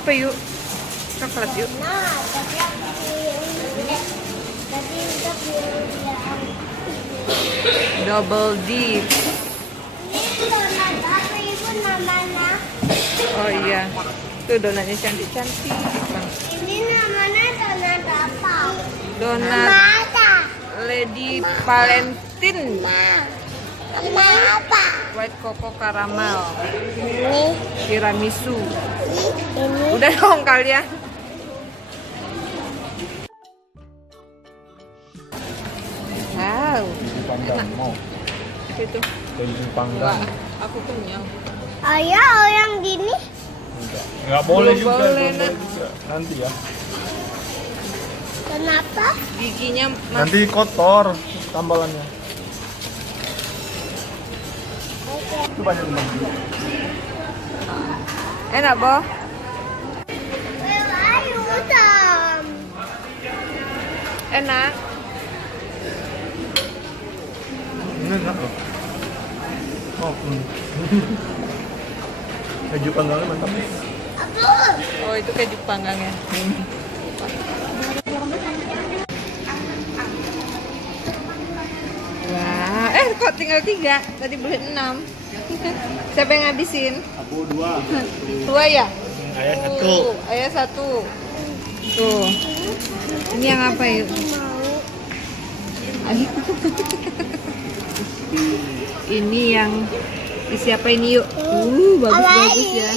Apa yuk? Coklat yuk. Nah, tapi untuk Double dip. ini donat apa ibu namanya? Oh iya. Tuh donatnya cantik-cantik. Ini namanya donat apa? Donat Mata. Lady Valentine. Nama apa? White Coco Caramel. Ini. Tiramisu. Ini. Udah dong kalian. Wow. Panggang mau. Itu. Keju Enggak, panggang. aku kenyang. Ayah yang gini. Enggak boleh Belum juga, boleh, belum Nak. boleh juga. Nanti ya. Kenapa? Giginya Nanti kotor tambalannya. Itu banyak teman. enak, Boh. Ayo, Sam. Enak. Ini enak loh. Oh, keju panggangnya mantap. Apa? Oh, itu keju panggangnya. Wah, kok tinggal 3? Tadi beli 6. Siapa yang ngabisin? Aku 2. 2 ya? Ayah 1. Ayah 1. Tuh. Ini yang apa yuk? Ini yang siapa ini yuk? Bagus-bagus ya.